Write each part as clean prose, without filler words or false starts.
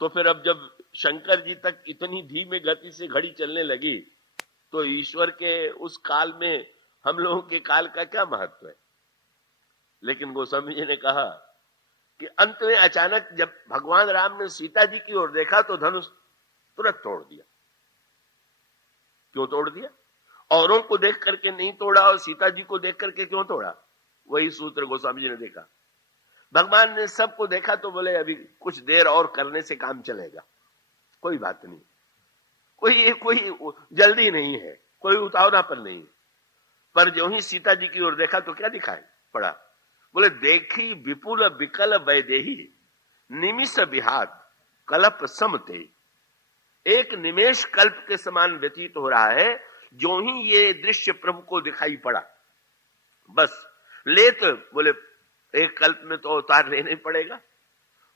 तो फिर अब जब शंकर जी तक इतनी धीमी गति से घड़ी चलने लगी तो ईश्वर के उस काल में हम लोगों के काल का क्या महत्व है। लेकिन गोस्वामी जी ने कहा कि अंत में अचानक जब भगवान राम ने सीता जी की ओर देखा तो धनुष तुरंत तोड़ दिया। क्यों तोड़ दिया? औरों को देख करके नहीं तोड़ा और सीता जी को देख करके क्यों तोड़ा? वही सूत्र गोस्वामी जी ने देखा। भगवान ने सबको देखा तो बोले अभी कुछ देर और करने से काम चलेगा, कोई बात नहीं, कोई जल्दी नहीं है, कोई उतावलापन नहीं है। पर जो ही सीता जी की ओर देखा तो क्या दिखाई पड़ा? बोले देखी विपुल विकल वैदेही निमिष विहात कल्प समते। एक निमेष कल्प के समान व्यतीत हो रहा है। जो ही ये दृश्य प्रभु को दिखाई पड़ा, बस ले तो बोले एक कल्प में तो अवतार लेना ही पड़ेगा।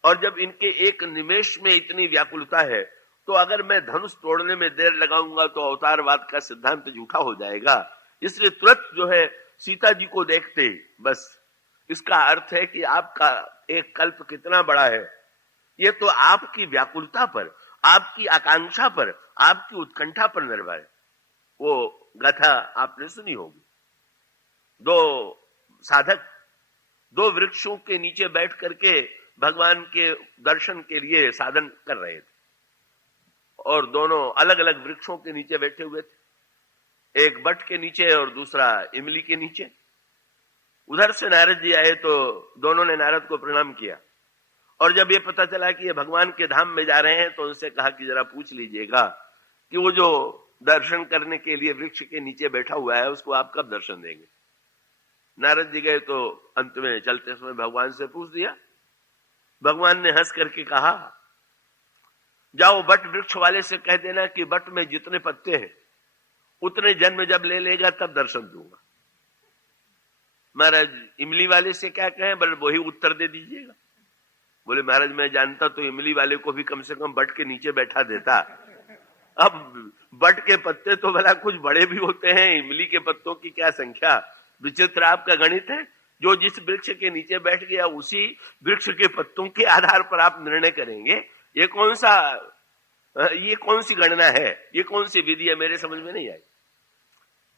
और जब इनके एक निमेष में इतनी व्याकुलता है तो अगर मैं धनुष तोड़ने में देर लगाऊंगा तो अवतारवाद का सिद्धांत झूठा हो जाएगा। इसलिए तुरंत जो है सीता जी को देखते बस इसका अर्थ है कि आपका एक कल्प कितना बड़ा है, ये तो आपकी व्याकुलता पर, आपकी आकांक्षा पर, आपकी उत्कंठा पर निर्भर है। वो गाथा आपने सुनी होगी। दो साधक दो वृक्षों के नीचे बैठ करके भगवान के दर्शन के लिए साधन कर रहे थे और दोनों अलग अलग वृक्षों के नीचे बैठे हुए थे, एक बट के नीचे और दूसरा इमली के नीचे। उधर से नारद जी आए तो दोनों ने नारद को प्रणाम किया और जब ये पता चला कि ये भगवान के धाम में जा रहे हैं तो उनसे कहा कि जरा पूछ लीजिएगा कि वो जो दर्शन करने के लिए वृक्ष के नीचे बैठा हुआ है उसको आप कब दर्शन देंगे। नारद जी गए तो अंत में चलते समय भगवान से पूछ दिया। भगवान ने हंस करके कहा जाओ बट वृक्ष वाले से कह देना कि बट में जितने पत्ते हैं उतने जन्म जब ले लेगा तब दर्शन दूंगा। महाराज इमली वाले से क्या कहें? बोले वही उत्तर दे दीजिएगा। बोले महाराज मैं जानता तो इमली वाले को भी कम से कम बट के नीचे बैठा देता। अब बट के पत्ते तो भला कुछ बड़े भी होते हैं, इमली के पत्तों की क्या संख्या। विचित्र आपका गणित है। जो जिस वृक्ष के नीचे बैठ गया उसी वृक्ष के पत्तों के आधार पर आप निर्णय करेंगे। ये कौन सी गणना है, ये कौन सी विधि है, मेरे समझ में नहीं आई।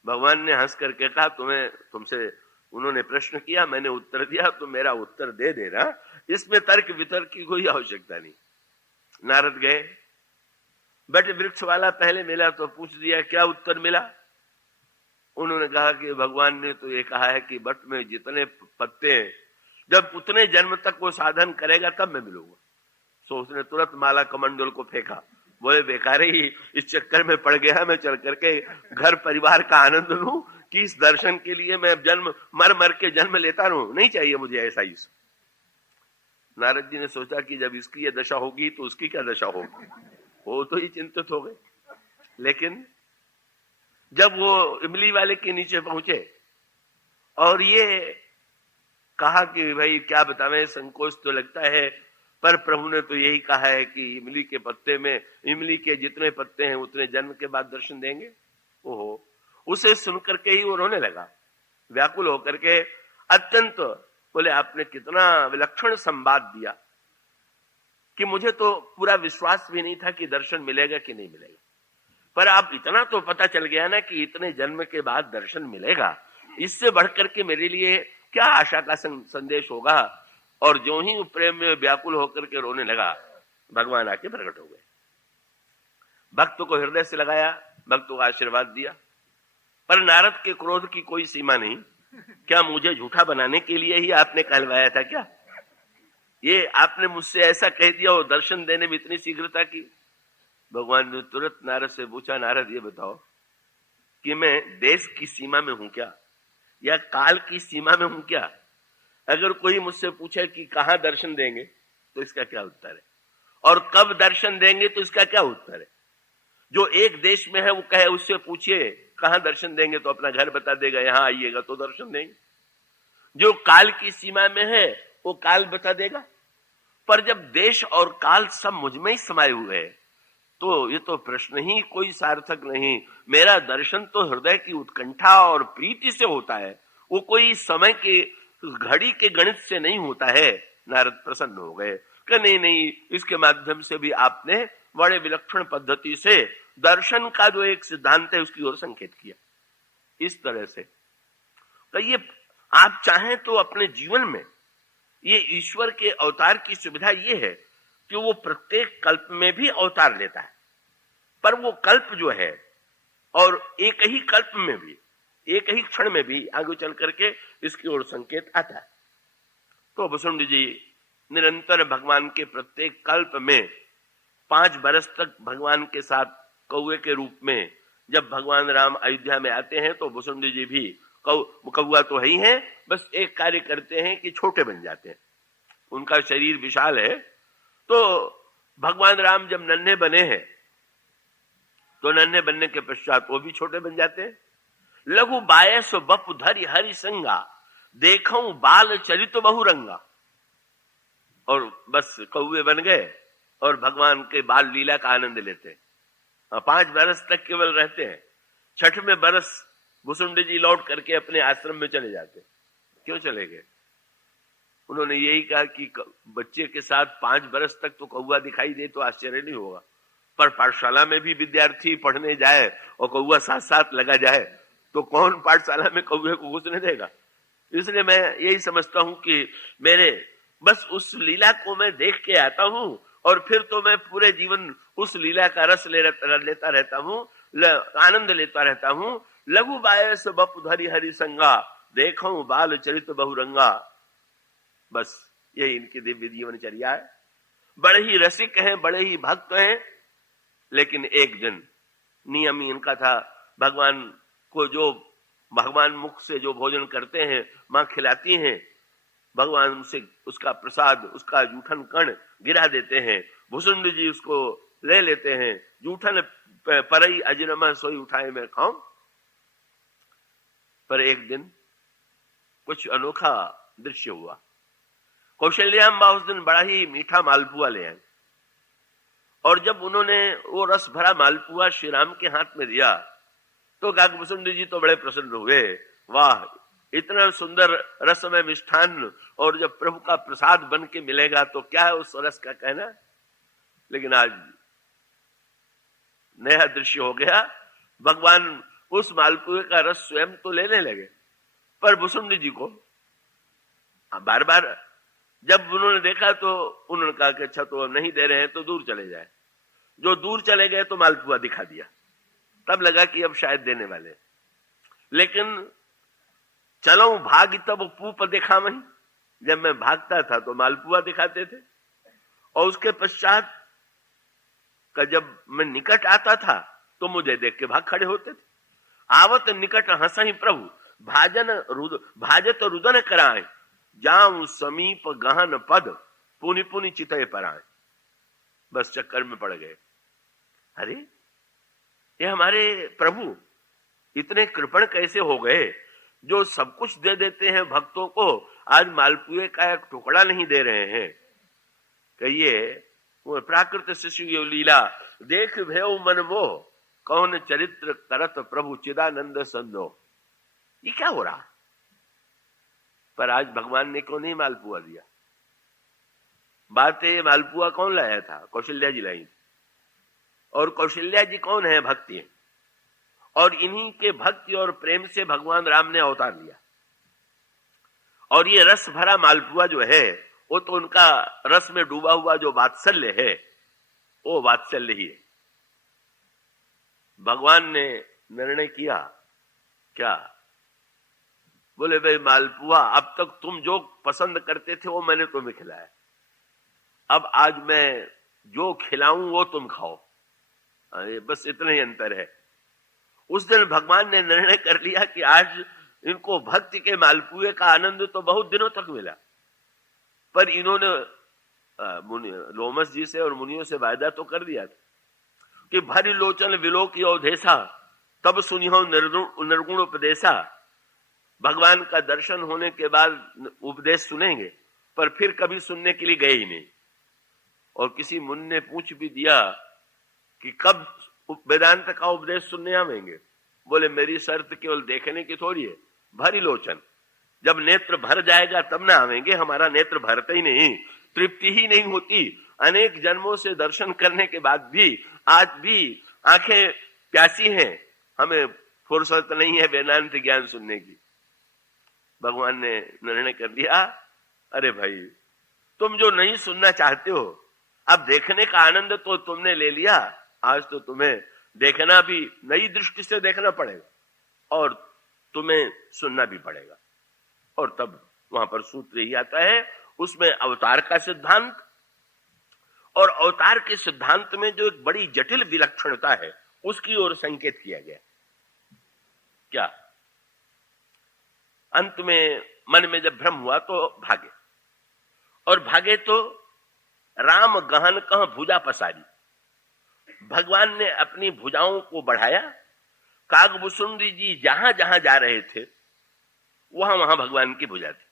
भगवान ने हंस करके कहा तुमसे उन्होंने प्रश्न किया, मैंने उत्तर दिया, तो मेरा उत्तर दे देना, इसमें तर्क वितर्क की कोई आवश्यकता नहीं। नारद गए, बट वृक्ष वाला पहले मिला तो पूछ दिया क्या उत्तर मिला। उन्होंने कहा कि भगवान ने तो ये कहा है कि बट में जितने पत्ते हैं जब उतने जन्म तक वो साधन करेगा तब मैं मिलूंगा। सो उसने तुरंत माला कमंडल को फेंका। बोले बेकार ही इस चक्कर में पड़ गया, मैं चल करके घर परिवार का आनंद लूं कि इस दर्शन के लिए मैं जन्म मर के जन्म लेता रहूं, नहीं चाहिए मुझे ऐसा ही। नारद जी ने सोचा कि जब इसकी ये दशा होगी तो उसकी क्या दशा होगी। वो तो ही चिंतित हो गए। लेकिन जब वो इमली वाले के नीचे पहुंचे और ये कहा कि भाई क्या बतावें, संकोच तो लगता है, पर प्रभु ने तो यही कहा है कि इमली के पत्ते में, इमली के जितने पत्ते हैं उतने जन्म के बाद दर्शन देंगे। ओहो, उसे सुनकर के ही वो रोने लगा, व्याकुल होकर के अत्यंत। बोले आपने कितना विलक्षण संवाद दिया कि मुझे तो पूरा विश्वास भी नहीं था कि दर्शन मिलेगा कि नहीं मिलेगा, पर आप इतना तो पता चल गया ना कि इतने जन्म के बाद दर्शन मिलेगा। इससे बढ़कर के मेरे लिए क्या आशा का संदेश होगा। और जो ही प्रेम में व्याकुल होकर के रोने लगा, भगवान आके प्रकट हो गए, भक्त को हृदय से लगाया, भक्त को आशीर्वाद दिया। पर नारद के क्रोध की कोई सीमा नहीं। क्या मुझे झूठा बनाने के लिए ही आपने कहलवाया था क्या? ये आपने मुझसे ऐसा कह दिया और दर्शन देने में इतनी शीघ्रता की। भगवान ने तुरंत नारद से पूछा, नारद ये बताओ कि मैं देश की सीमा में हूं क्या या काल की सीमा में हूं क्या? अगर कोई मुझसे पूछे कि कहां दर्शन देंगे तो इसका क्या उत्तर है, और कब दर्शन देंगे तो इसका क्या उत्तर है? जो एक देश में है वो कहे, उससे पूछिए कहां दर्शन देंगे तो अपना घर बता देगा, यहां आइएगा तो दर्शन देंगे। जो काल की सीमा में है वो काल बता देगा। पर जब देश और काल सब मुझ में ही समाये हुए हैं तो ये तो प्रश्न ही कोई सार्थक नहीं। मेरा दर्शन तो हृदय की उत्कंठा और प्रीति से होता है, वो कोई समय के घड़ी के गणित से नहीं होता है। नारद प्रसन्न हो गए। कि नहीं, इसके माध्यम से भी आपने बड़े विलक्षण पद्धति से दर्शन का जो एक सिद्धांत है उसकी ओर संकेत किया। इस तरह से तो ये आप चाहें तो अपने जीवन में ये ईश्वर के अवतार की सुविधा ये है कि वो प्रत्येक कल्प में भी अवतार लेता है, पर वो कल्प जो है और एक ही कल्प में भी, एक ही क्षण में भी आगे चल करके इसकी ओर संकेत आता है। तो वसुंध जी निरंतर भगवान के प्रत्येक कल्प में 5 बरस तक भगवान के साथ कौवे के रूप में जब भगवान राम अयोध्या में आते हैं तो वसुंध जी भी कौवा तो है ही है, बस एक कार्य करते हैं कि छोटे बन जाते हैं। उनका शरीर विशाल है, तो भगवान राम जब नन्हे बने हैं तो नन्हे बनने के पश्चात वो भी छोटे बन जाते हैं। लघु बायस बपु धरि हरि संगा, देखऊं बाल चरित बहुरंगा। और बस कौवे बन गए और भगवान के बाल लीला का आनंद लेते हैं। 5 बरस तक केवल रहते हैं, 6वें बरस भुसुंड जी लौट करके अपने आश्रम में चले जाते। क्यों चले गए? उन्होंने यही कहा कि बच्चे के साथ 5 बरस तक तो कौवा दिखाई दे तो आश्चर्य नहीं होगा, पर पाठशाला में भी विद्यार्थी पढ़ने जाए और कौवा साथ साथ लगा जाए तो कौन पाठशाला में कौवे को घुसने देगा? इसलिए मैं यही समझता हूं कि मेरे बस उस लीला को मैं देख के आता हूं और फिर तो मैं पूरे जीवन उस लीला का रस लेता रहता हूं, आनंद लेता रहता हूं। लघु बायस बपु धरि हरि संगा, देखऊं बाल चरित बहुरंगा। बस यही इनकी दिव्य जीवनचर्या है। बड़े ही रसिक हैं, बड़े ही भक्त हैं, लेकिन एक दिन नियम ही इनका था, भगवान को जो भगवान मुख से जो भोजन करते हैं मां खिलाती हैं, भगवान से उसका प्रसाद, उसका जूठन कण गिरा देते हैं। भुसुंड जी उसको ले लेते हैं। जूठन परई अजरमा सोई उठाए मैं खाऊं। पर एक दिन कुछ अनोखा दृश्य हुआ। कौशल्याम्बा उस दिन बड़ा ही मीठा मालपुआ ले आए और जब उन्होंने वो रस भरा मालपुआ श्री राम के हाथ में दिया तो भुसुंड जी तो बड़े प्रसन्न हुए। वाह, इतना सुंदर रसमय मिष्ठान, और जब प्रभु का प्रसाद बन के मिलेगा तो क्या है उस रस का कहना। लेकिन आज नया दृश्य हो गया। भगवान उस मालपुए का रस स्वयं तो लेने लगे, पर भुसुंड जी को बार बार जब उन्होंने देखा तो उन्होंने कहा कि अच्छा तो नहीं दे रहे हैं तो दूर चले जाए। जो दूर चले गए तो मालपुआ दिखा दिया, तब लगा कि अब शायद देने वाले। लेकिन चलो भाग तब पूप दिखा वहीं, जब मैं भागता था तो मालपुआ दिखाते थे, और उसके पश्चात का जब मैं निकट आता था तो मुझे देख के भाग खड़े होते थे। आवत निकट हंसहि प्रभु, भाजत रुदन कराए, जाऊं समीप गहन पद, पुनि पुनि चितय पराए। बस चक्कर में पड़ गए। अरे ये हमारे प्रभु इतने कृपण कैसे हो गए, जो सब कुछ दे देते हैं भक्तों को, आज मालपुए का एक टुकड़ा नहीं दे रहे हैं। कहिए वो प्राकृत शिशु लीला देख भय मन मोह, कौन चरित्र करत प्रभु चिदानंद संदो। ये क्या हो रहा? पर आज भगवान ने क्यों नहीं मालपुआ दिया? बात है मालपुआ कौन लाया था? कौशल्या जी लाई। और कौशल्या जी कौन है? भक्ति है। और इन्हीं के भक्ति और प्रेम से भगवान राम ने अवतार लिया। और ये रस भरा मालपुआ जो है वो तो उनका रस में डूबा हुआ जो वात्सल्य है वो वात्सल्य ही है। भगवान ने निर्णय किया क्या? बोले भाई मालपुआ अब तक तुम जो पसंद करते थे वो मैंने तुम्हें खिलाया, अब आज मैं जो खिलाऊं वो तुम खाओ। बस इतना ही अंतर है। उस दिन भगवान ने निर्णय कर लिया कि आज इनको भक्ति के मालपुए का आनंद तो बहुत दिनों तक मिला, पर इन्होंने लोमस जी से और मुनियों से वायदा तो कर दिया था कि भरी लोचन विलोकी अवधेशा, तब सुनिहो निर्गुण उपदेशा। भगवान का दर्शन होने के बाद उपदेश सुनेंगे, पर फिर कभी सुनने के लिए गए ही नहीं। और किसी मुनि ने पूछ भी दिया कि कब वेदांत का उपदेश सुनने आवेंगे? बोले मेरी शर्त केवल देखने की थोड़ी है, भरी लोचन, जब नेत्र भर जाएगा तब ना आवेंगे, हमारा नेत्र भरता ही नहीं, तृप्ति ही नहीं होती। अनेक जन्मों से दर्शन करने के बाद भी आज भी आंखें प्यासी हैं, हमें फुर्सत नहीं है वेदांत ज्ञान सुनने की। भगवान ने निर्णय कर दिया, अरे भाई तुम जो नहीं सुनना चाहते हो, अब देखने का आनंद तो तुमने ले लिया, आज तो तुम्हें देखना भी नई दृष्टि से देखना पड़ेगा और तुम्हें सुनना भी पड़ेगा। और तब वहां पर सूत्र ही आता है, उसमें अवतार का सिद्धांत, और अवतार के सिद्धांत में जो एक बड़ी जटिल विलक्षणता है उसकी ओर संकेत किया गया। क्या? अंत में मन में जब भ्रम हुआ तो भागे, और भागे तो राम गहन कह भुजा पसारी। भगवान ने अपनी भुजाओं को बढ़ाया। कागभूषुंडी जी जहां जहां जा रहे थे वहां वहां भगवान की भुजा थी।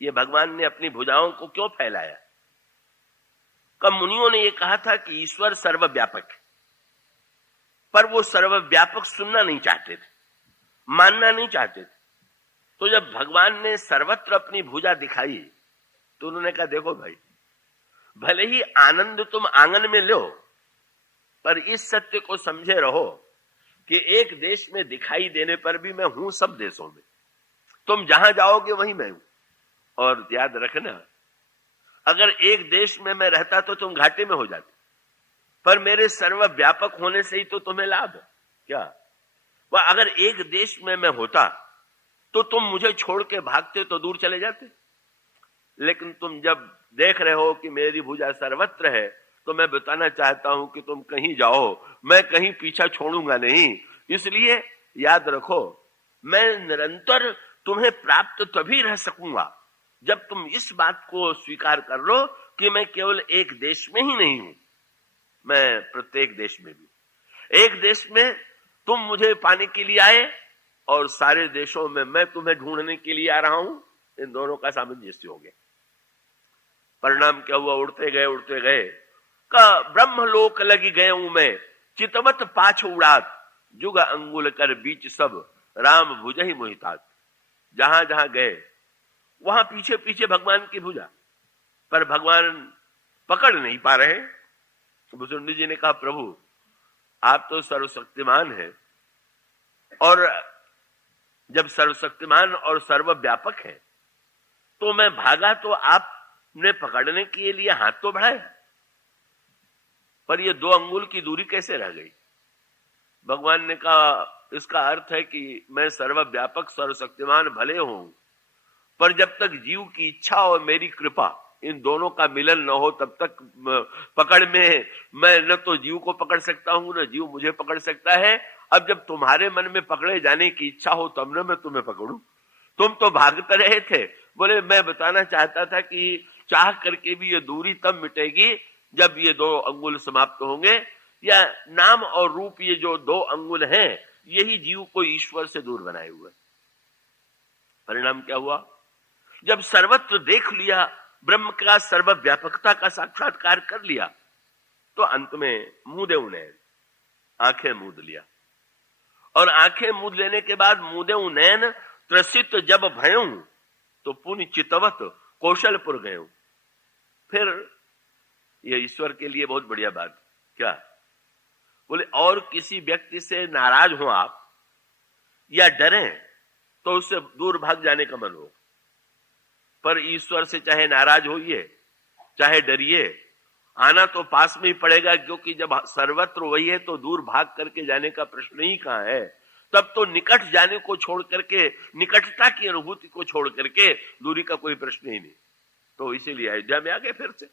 ये भगवान ने अपनी भुजाओं को क्यों फैलाया? कब मुनियों ने ये कहा था कि ईश्वर सर्वव्यापक है, पर वो सर्वव्यापक सुनना नहीं चाहते थे, मानना नहीं चाहते थे। तो जब भगवान ने सर्वत्र अपनी भुजा दिखाई तो उन्होंने कहा, देखो भाई, भले ही आनंद तुम आंगन में लो, पर इस सत्य को समझे रहो कि एक देश में दिखाई देने पर भी मैं हूं सब देशों में। तुम जहां जाओगे वहीं मैं हूं। और याद रखना, अगर एक देश में मैं रहता तो तुम घाटे में हो जाते, पर मेरे सर्वव्यापक होने से ही तो तुम्हें लाभ है। क्या? वह अगर एक देश में मैं होता तो तुम मुझे छोड़ के भागते तो दूर चले जाते। लेकिन तुम जब देख रहे हो कि मेरी भुजा सर्वत्र है, तो मैं बताना चाहता हूं कि तुम कहीं जाओ, मैं कहीं पीछा छोड़ूंगा नहीं। इसलिए याद रखो, मैं निरंतर तुम्हें प्राप्त तभी रह सकूंगा जब तुम इस बात को स्वीकार कर लो कि मैं केवल एक देश में ही नहीं हूं, मैं प्रत्येक देश में भी। एक देश में तुम मुझे पाने के लिए आए और सारे देशों में मैं तुम्हें ढूंढने के लिए आ रहा हूं। इन दोनों का सामंजस्य हो गया। परिणाम क्या हुआ? उड़ते गए का ब्रह्मलोक लगी गए हूं मैं, चितवत पाछ उड़ात, जुग अंगुल कर बीच सब, राम भुज ही मोहितात। जहां जहां गए वहां पीछे पीछे भगवान की भुजा, पर भगवान पकड़ नहीं पा रहे। भुसुंडी जी ने कहा, प्रभु आप तो सर्वशक्तिमान हैं, और जब सर्वशक्तिमान और सर्वव्यापक है तो मैं भागा तो आपने पकड़ने के लिए हाथ तो बढ़ाया, पर ये 2 अंगुल की दूरी कैसे रह गई? भगवान ने कहा, इसका अर्थ है कि मैं सर्वव्यापक सर्वशक्तिमान भले हूं, पर जब तक जीव की इच्छा और मेरी कृपा इन दोनों का मिलन न हो तब तक पकड़ में मैं न तो जीव को पकड़ सकता हूं न जीव मुझे पकड़ सकता है। अब जब तुम्हारे मन में पकड़े जाने की इच्छा हो तब न मैं तुम्हें पकड़ूं। तुम तो भागते रहे थे। बोले, मैं बताना चाहता था कि चाह करके भी ये दूरी तब मिटेगी जब ये 2 अंगुल समाप्त होंगे, या नाम और रूप ये जो 2 अंगुल हैं यही जीव को ईश्वर से दूर बनाए हुए। परिणाम क्या हुआ? जब सर्वत्र देख लिया, ब्रह्म का सर्वव्यापकता का साक्षात्कार कर लिया, तो अंत में मुदे उन्हें आंखें मूंद लिया। और आंखें मूंद लेने के बाद मुदे उन्हें त्रसित जब भयऊं, तो पुण्य चितवत कौशलपुर गए। फिर ये ईश्वर के लिए बहुत बढ़िया बात। क्या? बोले, और किसी व्यक्ति से नाराज हो आप या डरें तो उससे दूर भाग जाने का मन हो, पर ईश्वर से चाहे नाराज होइए चाहे डरिए, आना तो पास में ही पड़ेगा, क्योंकि जब सर्वत्र वही है तो दूर भाग करके जाने का प्रश्न ही कहां है। तब तो निकट जाने को छोड़ करके, निकटता की अनुभूति को छोड़ करके दूरी का कोई प्रश्न ही नहीं। तो इसीलिए अयोध्या में आ गए। फिर से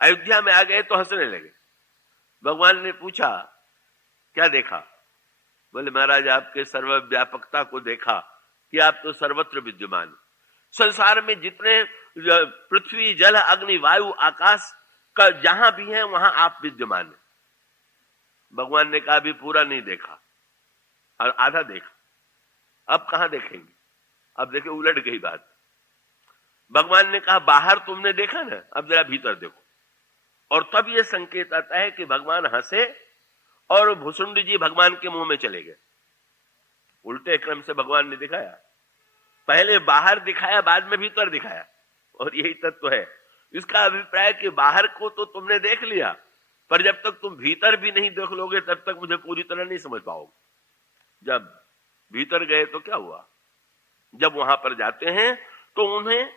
अयोध्या में आ गए तो हंसने लगे। भगवान ने पूछा, क्या देखा? बोले, महाराज आपके सर्वव्यापकता को देखा कि आप तो सर्वत्र विद्यमान। संसार में जितने पृथ्वी जल अग्नि वायु आकाश का जहां भी है वहां आप विद्यमान है। भगवान ने कहा, अभी पूरा नहीं देखा और आधा देखा, अब कहां देखेंगे? अब देखे उलट गई बात। भगवान ने कहा, बाहर तुमने देखा ना, अब जरा भीतर देखो। और तब यह संकेत आता है कि भगवान हंसे और भुसुंडी जी भगवान के मुंह में चले गए। उल्टे क्रम से भगवान ने दिखाया, पहले बाहर दिखाया, बाद में भीतर दिखाया। और यही तत्व है, इसका अभिप्राय कि बाहर को तो तुमने देख लिया, पर जब तक तुम भीतर भी नहीं देख लोगे तब तक मुझे पूरी तरह नहीं समझ पाओगे। जब भीतर गए तो क्या हुआ, जब वहां पर जाते हैं तो उन्हें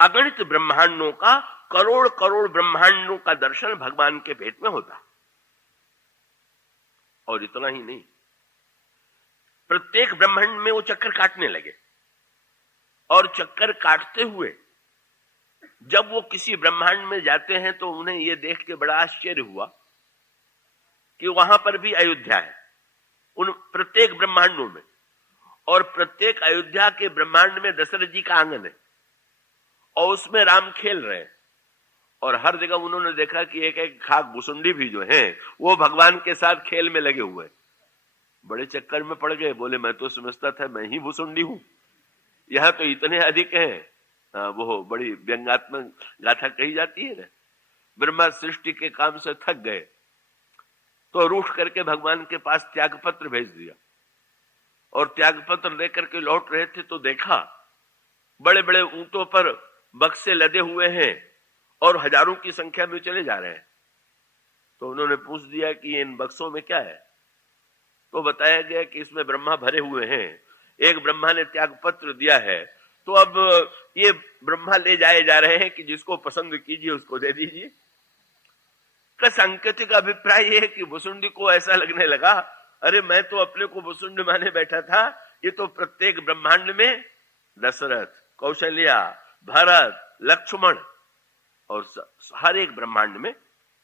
अगणित ब्रह्मांडों का, करोड़ करोड़ ब्रह्मांडों का दर्शन भगवान के पेट में होता। और इतना ही नहीं, प्रत्येक ब्रह्मांड में वो चक्कर काटने लगे, और चक्कर काटते हुए जब वो किसी ब्रह्मांड में जाते हैं तो उन्हें यह देख के बड़ा आश्चर्य हुआ कि वहां पर भी अयोध्या है, उन प्रत्येक ब्रह्मांडों में। और प्रत्येक अयोध्या के ब्रह्मांड में दशरथ जी का आंगन है और उसमें राम खेल रहे हैं। और हर जगह उन्होंने देखा कि एक एक खाक भुसुंडी भी जो है वो भगवान के साथ खेल में लगे हुए। बड़े चक्कर में पड़ गए, बोले मैं तो समझता था मैं ही भुसुंडी हूं, यहां तो इतने अधिक हैं। वो बड़ी व्यंग्यात्मक गाथा कही जाती है ना, ब्रह्मा सृष्टि के काम से थक गए तो रूठ करके भगवान के पास त्याग पत्र भेज दिया, और त्याग पत्र लेकर के लौट रहे थे तो देखा बड़े बड़े ऊंटों पर बक्से लदे हुए हैं और हजारों की संख्या में चले जा रहे हैं। तो उन्होंने पूछ दिया कि इन बक्सों में क्या है, तो बताया गया कि इसमें ब्रह्मा भरे हुए हैं, एक ब्रह्मा ने त्याग पत्र दिया है, तो अब ये ब्रह्मा ले जाए जा रहे हैं कि जिसको पसंद कीजिए उसको दे दीजिए। का सांकेतिक अभिप्राय यह है कि भुसुंडी को ऐसा लगने लगा, अरे मैं तो अपने को भुसुंडी माने बैठा था, ये तो प्रत्येक ब्रह्मांड में दशरथ, कौशल्या, भरत, लक्ष्मण, और हर एक ब्रह्मांड में,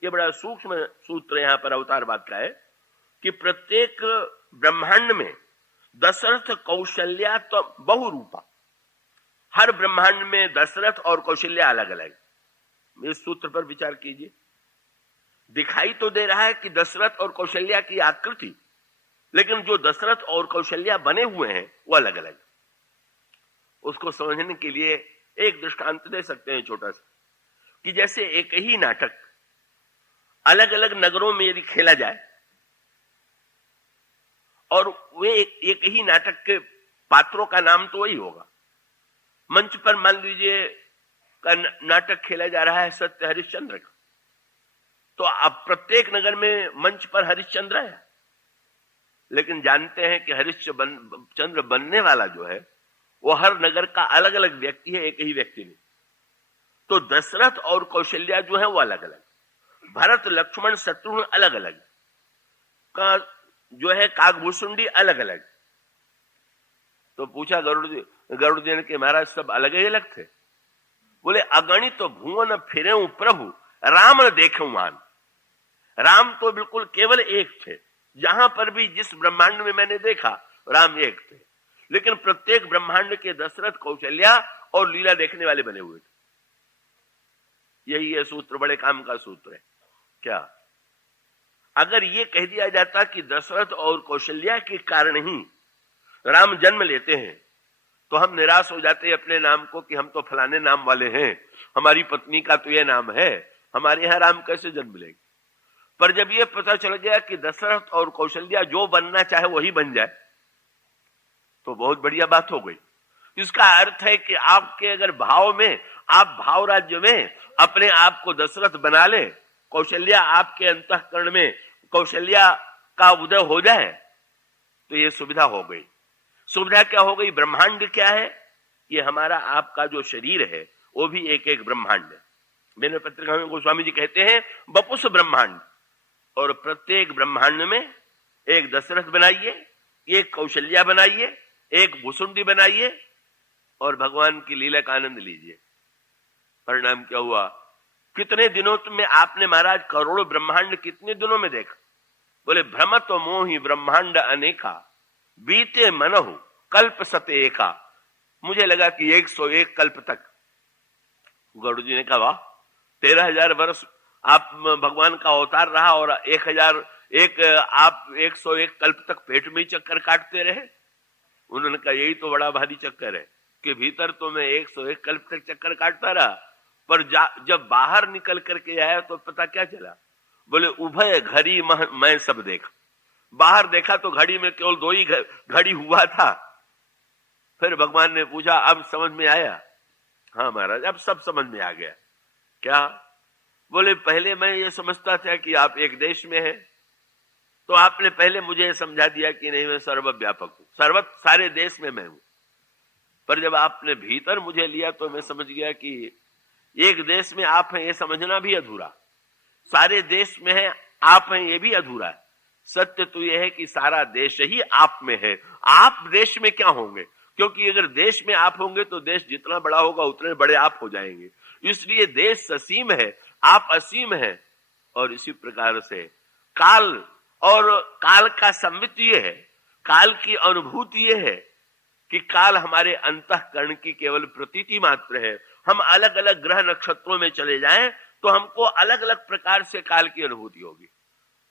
ये बड़ा सूक्ष्म सूत्र यहां पर अवतार वाक्य का है कि प्रत्येक ब्रह्मांड में दशरथ कौशल्या तो बहुरूपा, हर ब्रह्मांड में दशरथ और कौशल्या अलग अलग। इस सूत्र पर विचार कीजिए, दिखाई तो दे रहा है कि दशरथ और कौशल्या की आकृति, लेकिन जो दशरथ और कौशल्या बने हुए हैं वो अलग अलग। उसको समझने के लिए एक दृष्टांत दे सकते हैं छोटा सा, कि जैसे एक ही नाटक अलग अलग नगरों में यदि खेला जाए और वे एक ही नाटक के पात्रों का नाम तो वही होगा। मंच पर मान लीजिए का नाटक खेला जा रहा है सत्य हरिश्चंद्र का, तो अब प्रत्येक नगर में मंच पर हरिश्चंद्र है, लेकिन जानते हैं कि हरिश्चंद्र बनने वाला जो है वो हर नगर का अलग अलग व्यक्ति है, एक ही व्यक्ति नहीं। तो दशरथ और कौशल्या जो है वो अलग अलग, भरत लक्ष्मण शत्रुघ्न अलग अलग, का जो है काकभूषुंडी अलग अलग। तो पूछा गरुड़ जी ने कि महाराज सब अलग ही अलग थे। बोले अगणित तो भुवन फिरे प्रभु राम न देखे मान। राम तो बिल्कुल केवल एक थे, जहां पर भी जिस ब्रह्मांड में मैंने देखा राम एक थे, लेकिन प्रत्येक ब्रह्मांड के दशरथ कौशल्या और लीला देखने वाले बने हुए थे। यही है सूत्र, बड़े काम का सूत्र है। क्या अगर ये कह दिया जाता कि दशरथ और कौशल्या के कारण ही राम जन्म लेते हैं, तो हम निराश हो जाते अपने नाम को कि हम तो फलाने नाम वाले हैं, हमारी पत्नी का तो ये नाम है, हमारे यहां राम कैसे जन्म लेंगे। पर जब ये पता चल गया कि दशरथ और कौशल्या जो बनना चाहे वही बन जाए, तो बहुत बढ़िया बात हो गई। इसका अर्थ है कि आपके अगर भाव में, आप भाव राज्य में अपने आप को दशरथ बना ले, कौशल्या आपके अंतःकरण में कौशल्या का उदय हो जाए, तो ये सुविधा हो गई। सुविधा क्या हो गई? ब्रह्मांड क्या है? ये हमारा आपका जो शरीर है वो भी एक एक ब्रह्मांड है। मैंने पत्रिका में गोस्वामी जी कहते हैं बपुस ब्रह्मांड, और प्रत्येक ब्रह्मांड में एक दशरथ बनाइए, एक कौशल्या बनाइए, एक भुसुंडी बनाइए और भगवान की लीला का आनंद लीजिए। परिणाम क्या हुआ? कितने दिनों में आपने महाराज करोड़ों ब्रह्मांड कितने दिनों में देखा? बोले भ्रमत मोहि ब्रह्मांड अनेका बीते मनहु कल्प सते एका। मुझे लगा कि 101 कल्प तक। गरुड़ जी ने कहा वाह, 13,000 वर्ष आप भगवान का अवतार रहा और 1,001 आप 101 कल्प तक पेट में ही चक्कर काटते रहे। उन्होंने कहा यही तो बड़ा भारी चक्कर है कि भीतर तो मैं 101 कल्प तक चक्कर काटता रहा, पर जब बाहर निकल करके आया तो पता क्या चला? बोले उभय घड़ी मैं सब देखा। बाहर देखा तो घड़ी में केवल 2 ही घड़ी हुआ था। फिर भगवान ने पूछा अब समझ में आया? हाँ महाराज अब सब समझ में आ गया। क्या? बोले पहले मैं ये समझता था कि आप एक देश में हैं, तो आपने पहले मुझे समझा दिया कि नहीं, मैं सर्वव्यापक हूं, सारे देश में मैं हूं। पर जब आपने भीतर मुझे लिया तो मैं समझ गया कि एक देश में आप हैं ये समझना भी अधूरा, सारे देश में है आप हैं ये भी अधूरा है। सत्य तो यह है कि सारा देश ही आप में है, आप देश में क्या होंगे? क्योंकि अगर देश में आप होंगे तो देश जितना बड़ा होगा उतने बड़े आप हो जाएंगे। इसलिए देश असीम है, आप असीम है। और इसी प्रकार से काल, और काल का संवित ये है, काल की अनुभूति ये है कि काल हमारे अंतःकरण की केवल प्रतीति मात्र है। हम अलग अलग ग्रह नक्षत्रों में चले जाएं तो हमको अलग अलग प्रकार से काल की अनुभूति होगी।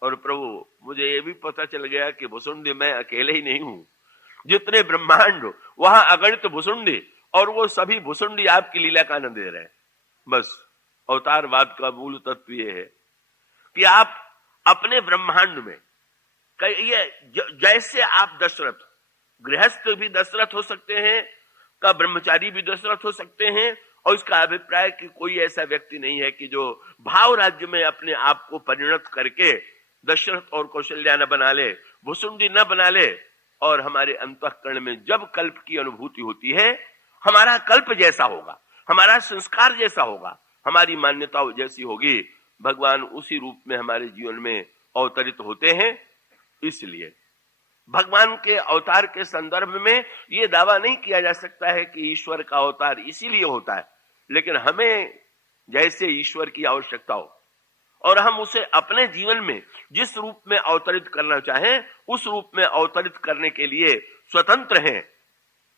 और प्रभु मुझे ये भी पता चल गया कि भुसुंडी मैं अकेले ही नहीं हूं, जितने ब्रह्मांड वहां अगणित भुसुंडी, और वो सभी भुसुंडी आपकी लीला का आनंद दे रहे हैं। बस अवतारवाद का मूल तत्व ये है कि आप अपने ब्रह्मांड में, ये जैसे आप दशरथ, गृहस्थ भी दशरथ हो सकते हैं, का ब्रह्मचारी भी दशरथ हो सकते हैं, और इसका अभिप्राय कि कोई ऐसा व्यक्ति नहीं है कि जो भाव राज्य में अपने आप को परिणत करके दशरथ और कौशल्या न बना ले, भुसुंडी न बना ले। और हमारे अंतःकरण में जब कल्प की अनुभूति होती है, हमारा कल्प जैसा होगा, हमारा संस्कार जैसा होगा, हमारी मान्यता जैसी होगी, भगवान उसी रूप में हमारे जीवन में अवतरित होते हैं। इसलिए भगवान के अवतार के संदर्भ में यह दावा नहीं किया जा सकता है कि ईश्वर का अवतार इसीलिए होता है, लेकिन हमें जैसे ईश्वर की आवश्यकता हो और हम उसे अपने जीवन में जिस रूप में अवतरित करना चाहें उस रूप में अवतरित करने के लिए स्वतंत्र हैं।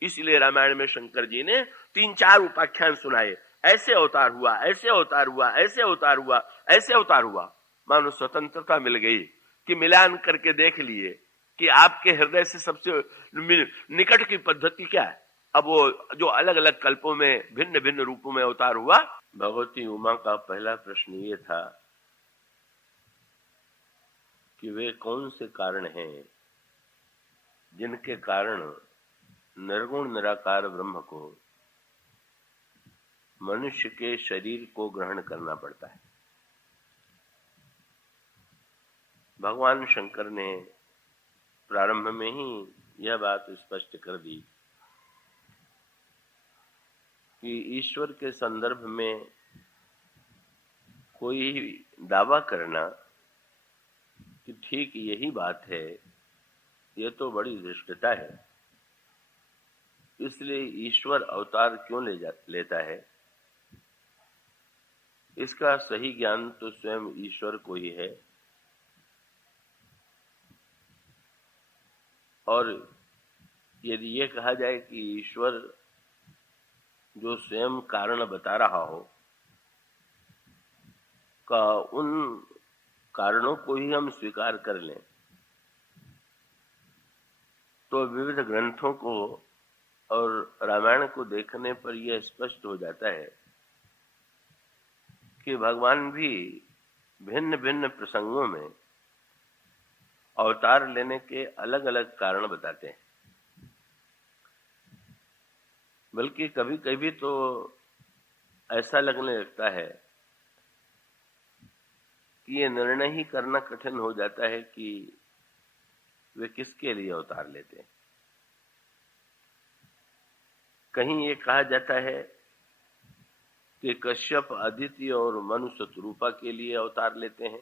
इसलिए रामायण में शंकर जी ने 3-4 उपाख्यान सुनाए, ऐसे अवतार हुआ, ऐसे अवतार हुआ, ऐसे अवतार हुआ, ऐसे अवतार हुआ। मानो स्वतंत्रता मिल गई कि मिलान करके देख लिए कि आपके हृदय से सबसे निकट की पद्धति क्या है। अब वो जो अलग अलग कल्पों में भिन्न भिन्न रूपों में अवतार हुआ। भगवती उमा का पहला प्रश्न ये था कि वे कौन से कारण हैं जिनके कारण निर्गुण निराकार ब्रह्म को मनुष्य के शरीर को ग्रहण करना पड़ता है। भगवान शंकर ने प्रारंभ में ही यह बात स्पष्ट कर दी कि ईश्वर के संदर्भ में कोई दावा करना कि ठीक यही बात है, यह तो बड़ी धृष्टता है। इसलिए ईश्वर अवतार क्यों लेता है, इसका सही ज्ञान तो स्वयं ईश्वर को ही है। और यदि ये कहा जाए कि ईश्वर जो स्वयं कारण बता रहा हो, का उन कारणों को ही हम स्वीकार कर लें, तो विविध ग्रंथों को और रामायण को देखने पर यह स्पष्ट हो जाता है कि भगवान भी भिन्न भिन्न प्रसंगों में अवतार लेने के अलग अलग कारण बताते हैं। बल्कि कभी कभी तो ऐसा लगने लगता है कि ये निर्णय ही करना कठिन हो जाता है कि वे किसके लिए अवतार लेते हैं। कहीं ये कहा जाता है कि कश्यप, अदिति और मनु शत्रुपा के लिए अवतार लेते हैं।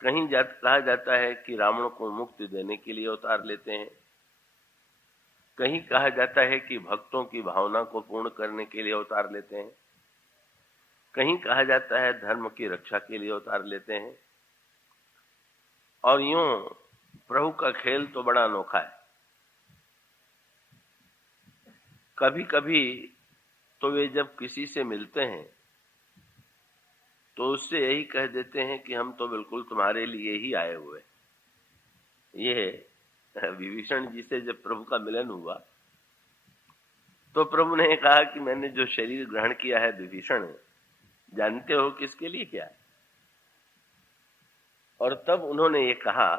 कहीं कहा जाता है कि रावण को मुक्ति देने के लिए अवतार लेते हैं। कहीं कहा जाता है कि भक्तों की भावना को पूर्ण करने के लिए अवतार लेते हैं। कहीं कहा जाता है धर्म की रक्षा के लिए अवतार लेते हैं। और यूं प्रभु का खेल तो बड़ा अनोखा है। कभी कभी तो वे जब किसी से मिलते हैं तो उससे यही कह देते हैं कि हम तो बिल्कुल तुम्हारे लिए ही आए हुए। ये विभीषण जी से जब प्रभु का मिलन हुआ तो प्रभु ने कहा कि मैंने जो शरीर ग्रहण किया है विभीषण, जानते हो किसके लिए क्या है? और तब उन्होंने ये कहा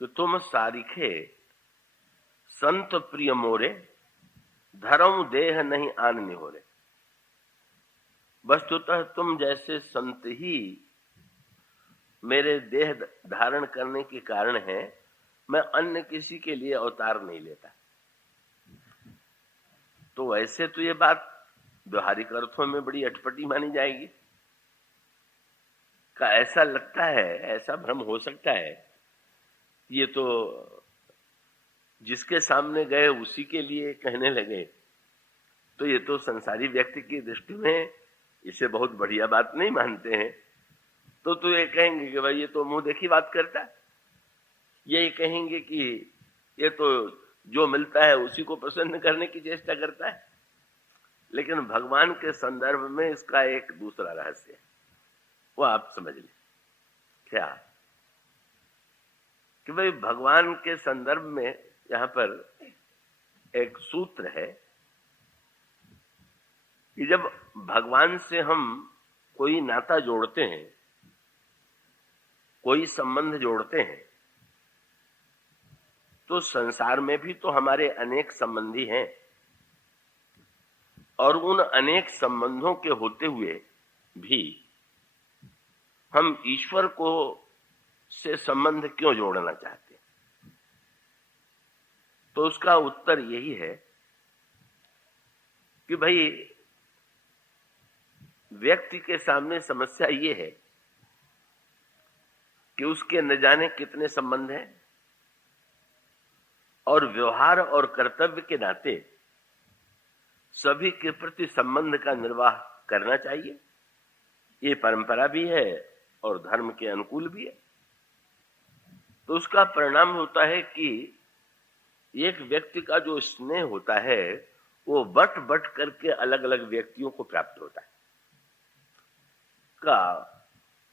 कि तुम सारिखे संत प्रिय मोरे, धर्म देह नहीं आन निहोरे। वस्तुतः तुम जैसे संत ही मेरे देह धारण करने के कारण है, मैं अन्य किसी के लिए अवतार नहीं लेता। तो वैसे तो ये बात व्यवहारिक अर्थों में बड़ी अटपटी मानी जाएगी, का ऐसा लगता है, ऐसा भ्रम हो सकता है, ये तो जिसके सामने गए उसी के लिए कहने लगे, तो ये तो संसारी व्यक्ति की दृष्टि में इसे बहुत बढ़िया बात नहीं मानते हैं। तो ये कहेंगे कि भाई ये तो मुंह देखी बात करता है, ये कहेंगे कि ये तो जो मिलता है उसी को प्रसन्न करने की चेष्टा करता है। लेकिन भगवान के संदर्भ में इसका एक दूसरा रहस्य है, वो आप समझ लें। क्या कि भाई भगवान के संदर्भ में यहां पर एक सूत्र है कि जब भगवान से हम कोई नाता जोड़ते हैं, कोई संबंध जोड़ते हैं, तो संसार में भी तो हमारे अनेक संबंधी हैं, और उन अनेक संबंधों के होते हुए भी हम ईश्वर को से संबंध क्यों जोड़ना चाहते हैं? तो उसका उत्तर यही है कि भाई व्यक्ति के सामने समस्या ये है कि उसके न जाने कितने संबंध हैं, और व्यवहार और कर्तव्य के नाते सभी के प्रति संबंध का निर्वाह करना चाहिए। ये परंपरा भी है और धर्म के अनुकूल भी है। तो उसका परिणाम होता है कि एक व्यक्ति का जो स्नेह होता है वो बट बट करके अलग अलग व्यक्तियों को प्राप्त होता है। का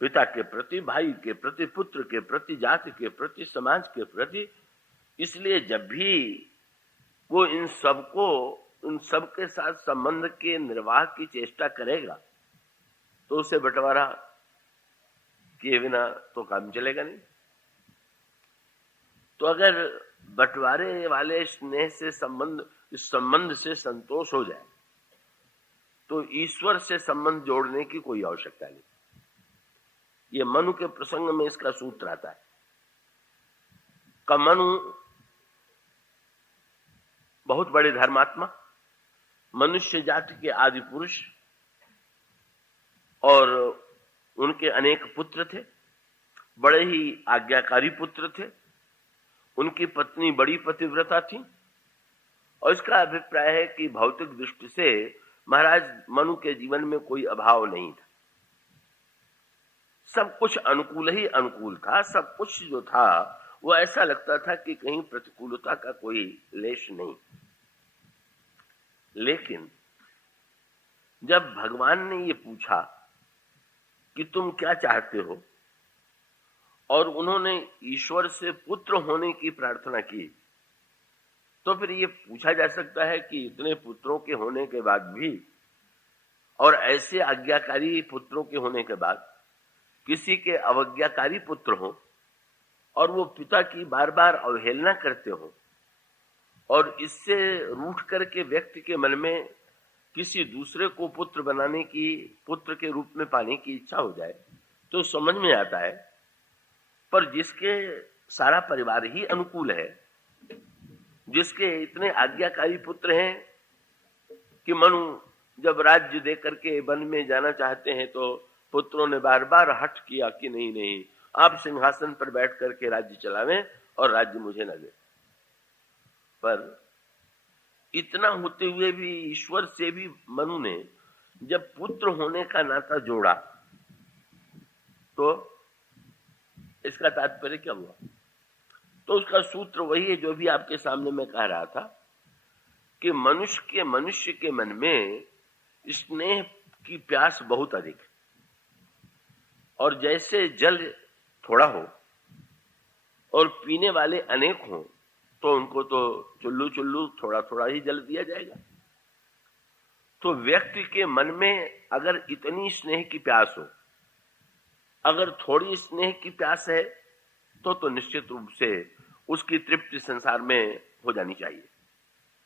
पिता के प्रति, भाई के प्रति, पुत्र के प्रति, जाति के प्रति, समाज के प्रति। इसलिए जब भी वो इन सबके साथ संबंध के निर्वाह की चेष्टा करेगा तो उसे बंटवारा किए बिना तो काम चलेगा नहीं। तो अगर बंटवारे वाले स्नेह से इस संबंध से संतोष हो जाए तो ईश्वर से संबंध जोड़ने की कोई आवश्यकता नहीं। ये मनु के प्रसंग में इसका सूत्र आता है। का मनु बहुत बड़े धर्मात्मा, मनुष्य जाति के आदि पुरुष, और उनके अनेक पुत्र थे, बड़े ही आज्ञाकारी पुत्र थे। उनकी पत्नी बड़ी पतिव्रता थी, और इसका अभिप्राय है कि भौतिक दृष्टि से महाराज मनु के जीवन में कोई अभाव नहीं था। सब कुछ अनुकूल ही अनुकूल था। सब कुछ जो था वो ऐसा लगता था कि कहीं प्रतिकूलता का कोई लेश नहीं। लेकिन जब भगवान ने ये पूछा कि तुम क्या चाहते हो, और उन्होंने ईश्वर से पुत्र होने की प्रार्थना की, तो फिर ये पूछा जा सकता है कि इतने पुत्रों के होने के बाद भी, और ऐसे आज्ञाकारी पुत्रों के होने के बाद किसी के अवज्ञाकारी पुत्र हो और वो पिता की बार बार अवहेलना करते हो, और इससे रूठ करके व्यक्ति के मन में किसी दूसरे को पुत्र बनाने की, पुत्र के रूप में पाने की इच्छा हो जाए, तो समझ में आता है। पर जिसके सारा परिवार ही अनुकूल है, जिसके इतने आज्ञाकारी पुत्र हैं कि मनु जब राज्य दे करके वन में जाना चाहते हैं तो पुत्रों ने बार बार हठ किया कि नहीं नहीं, आप सिंहासन पर बैठ करके राज्य चलावें और राज्य मुझे न दे। पर इतना होते हुए भी ईश्वर से भी मनु ने जब पुत्र होने का नाता जोड़ा, तो इसका तात्पर्य क्या हुआ? तो उसका सूत्र वही है जो भी आपके सामने मैं कह रहा था कि मनुष्य के मन में स्नेह की प्यास बहुत अधिक है, और जैसे जल थोड़ा हो और पीने वाले अनेक हों तो उनको तो चुल्लू चुल्लू थोड़ा थोड़ा ही जल दिया जाएगा। तो व्यक्ति के मन में अगर इतनी स्नेह की प्यास हो, अगर थोड़ी स्नेह की प्यास है, तो निश्चित रूप से उसकी तृप्ति संसार में हो जानी चाहिए।